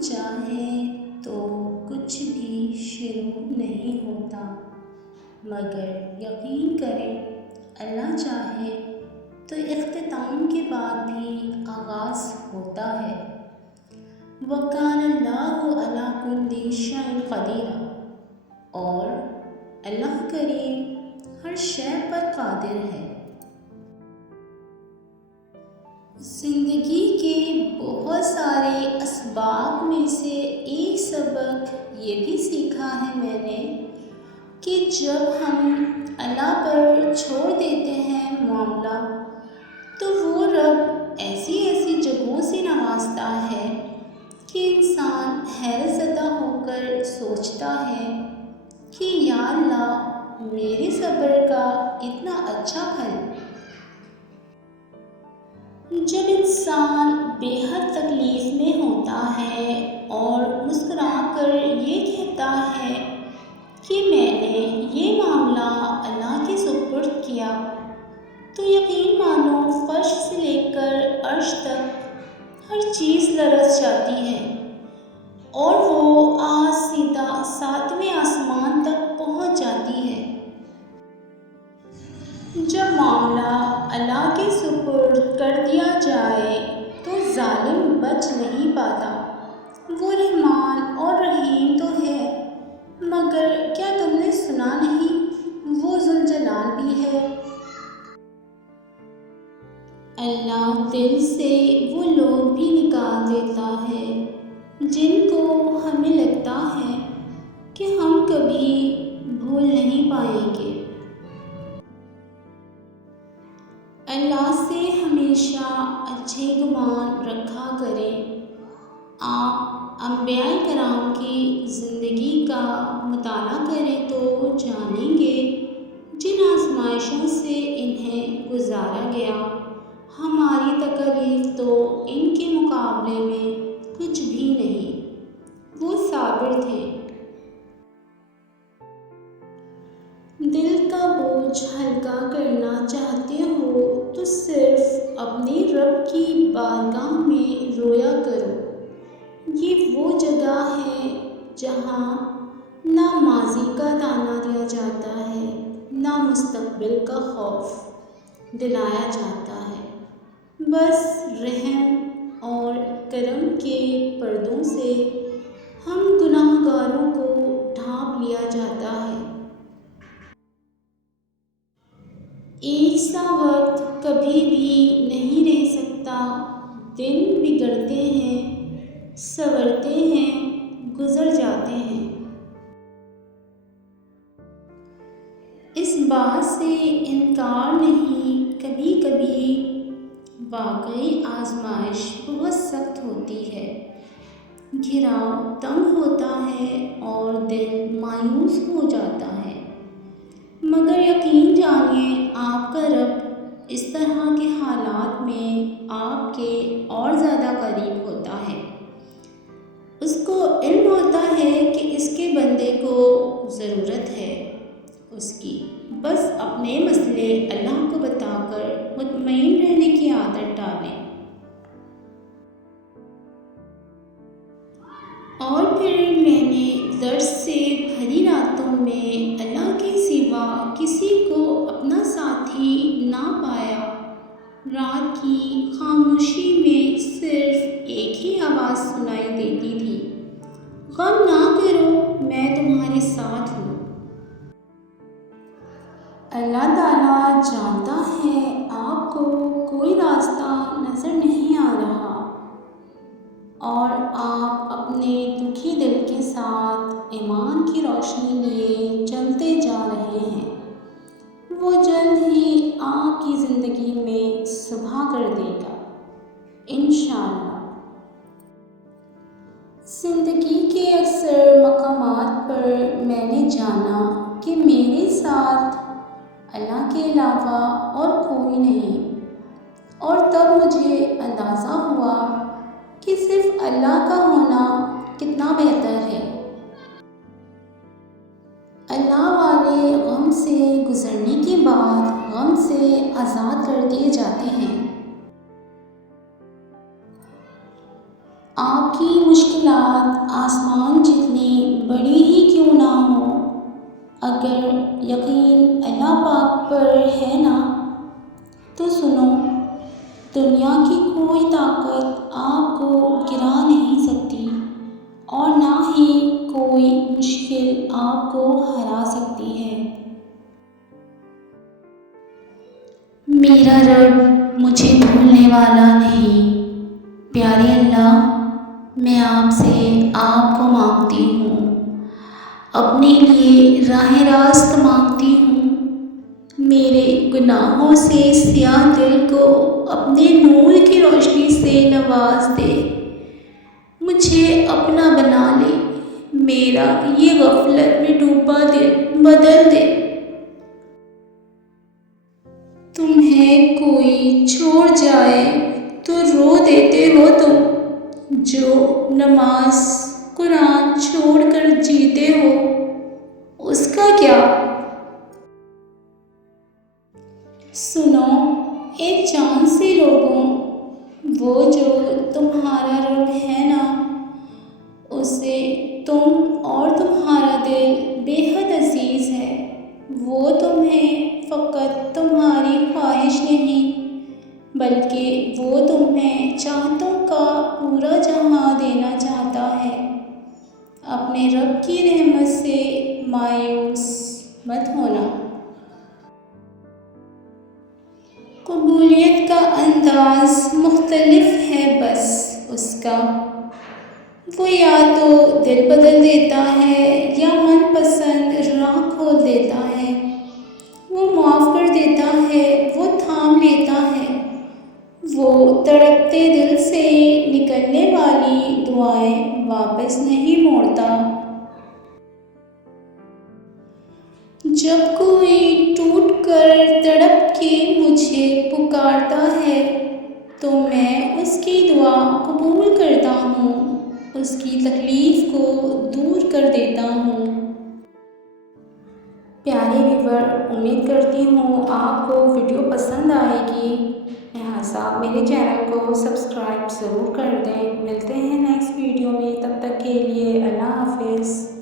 چاہیں تو کچھ بھی شروع نہیں ہوتا، مگر یقین کریں اللہ چاہے تو اختتام کے بعد بھی آغاز ہوتا ہے۔ وَكَانَ اللَّهُ عَلَىٰ كُلِّ شَيْءٍ قَدِيرًا، اور اللہ کریم ہر شے پر قادر ہے۔ زندگی کے بہت سارے اسباق میں سے ایک سبق یہ بھی سیکھا ہے میں نے کہ جب ہم اللہ پر چھوڑ دیتے ہیں معاملہ تو وہ رب ایسی ایسی جگہوں سے نوازتا ہے کہ انسان حیرت زدہ ہو کر سوچتا ہے کہ یا اللہ میرے صبر کا اتنا اچھا پھل۔ جب انسان بے حد تکلیف میں ہوتا ہے اور مسکرا کر یہ کہتا ہے کہ میں نے یہ معاملہ اللہ کے سپرد کیا، تو یقین مانو فرش سے لے کر عرش تک ہر چیز لرز جاتی ہے اور وہ سیدھا 7ویں آسمان تک پہنچ جاتی ہے۔ جب معاملہ اللہ کے سپرد کر دیا جائے تو ظالم بچ نہیں پاتا۔ وہ رحمان اور رحیم تو ہے، مگر کیا تم نے سنا نہیں وہ ذوالجلال بھی ہے۔ اللہ دل سے وہ لوگ بھی نکال دیتا ہے جن کو ہمیں لگتا ہے کہ ہم کبھی بھول نہیں پائیں گے۔ اللہ سے ہمیشہ اچھے گمان رکھا کریں۔ آپ انبیاء کرام کی زندگی کا مطالعہ کریں تو جانیں گے جن آزمائشوں سے انہیں گزارا گیا، ہماری تکالیف تو ان کے مقابلے میں کچھ بھی نہیں، وہ صابر تھے۔ دل کا بوجھ ہلکا کرنا چاہتے ہو تو صرف اپنے رب کی بارگاہ میں رویا کرو۔ یہ وہ جگہ ہے جہاں نہ ماضی کا تانا دیا جاتا ہے، نہ مستقبل کا خوف دلایا جاتا ہے، بس رحم اور کرم کے پردوں سے ہم گناہ گاروں کو ڈھانپ لیا جاتا ہے۔ ایک سا وقت کبھی بھی نہیں رہ سکتا، دن بگڑتے ہیں، سنورتے ہیں، گزر جاتے ہیں۔ اس بات سے انکار نہیں، کبھی کبھی واقعی آزمائش بہت سخت ہوتی ہے، گھراؤ تنگ ہوتا ہے اور دل مایوس ہو جاتا ہے، مگر یقین جانیے آپ کا رب اس طرح کے حالات میں آپ کے اور زیادہ قریب ہوتا ہے۔ اس کو علم ہوتا ہے کہ اس کے بندے کو ضرورت ہے اس کی، بس اپنے مسئلے اللہ کو بتا کر مطمئن رہنے کی عادت ڈالیں۔ اور پھر میں نے درس سے بھری راتوں میں اللہ کے سوا کسی کو اپنا ساتھی نہ پایا۔ رات کی خاموشی میں صرف ایک ہی آواز سنائی دیتی تھی، غم نہ کرو میں تمہارے ساتھ ہوں۔ اللہ تعالیٰ جانتا ہے آپ کو کوئی راستہ نظر نہیں آ رہا اور آپ اپنے دکھی دل کے ساتھ ایمان کی روشنی لیے چلتے جا رہے ہیں۔ وہ جلد ہی آپ کی زندگی میں صبح کر دے گا انشاءاللہ۔ زندگی کے اکثر مقامات پر میں نے جانا کہ میرے ساتھ اللہ کے علاوہ اور کوئی نہیں، اور تب مجھے اندازہ ہوا کہ صرف اللہ کا ہونا کتنا بہتر ہے۔ اللہ والے غم سے گزرنے کے بعد غم سے آزاد کر دیے جاتے ہیں۔ آپ کی مشکلات آسمان جتنی بڑی ہی کیوں نہ ہوں، اگر یقین اللہ پاک پر ہے نا، تو سنو، دنیا کی کوئی طاقت آپ کو گرا نہیں سکتی اور نہ ہی کوئی مشکل آپ کو ہرا سکتی ہے۔ میرا رب مجھے بھولنے والا نہیں۔ پیارے اللہ، میں آپ سے آپ کو مانگتی ہوں، اپنے لیے راہ راست مانگتی ہوں۔ میرے گناہوں سے سیاہ دل کو اپنے نور کی روشنی سے نواز دے، مجھے اپنا بنا لے، میرا یہ غفلت میں ڈوبا دل بدل دے۔ تمہیں کوئی چھوڑ جائے تو رو دیتے ہو تم، جو نماز قرآن چھوڑ کر جیتے ہو، اس کا کیا؟ سنو اے جان سے لوگوں، وہ جو تمہارا رب ہے نا، اسے تم اور تمہارا دل بے حد عزیز ہے۔ وہ تمہیں فقط تمہاری خواہش نہیں، بلکہ وہ تمہیں چاہتوں کا پورا جہاں دینا چاہتا ہے۔ اپنے رب کی رحمت سے مایوس مت ہونا۔ قبولیت کا انداز مختلف ہے بس اس کا، وہ یا تو دل بدل دیتا ہے یا من پسند راہ کھول دیتا ہے، وہ معاف کر دیتا ہے، وہ تھام لیتا ہے، وہ تڑپتے دل سے نکلنے والی دعائیں واپس نہیں موڑتا۔ جب کوئی ٹوٹ کر تڑپ کے مجھے پکارتا ہے، تو میں اس کی دعا قبول کرتا ہوں، اس کی تکلیف کو دور کر دیتا ہوں۔ پیارے ویور، امید کرتی ہوں آپ کو ویڈیو پسند آئے گی، لہٰذا میرے چینل کو سبسکرائب ضرور کر دیں۔ ملتے ہیں نیکسٹ ویڈیو میں، تب تک کے لیے اللہ حافظ۔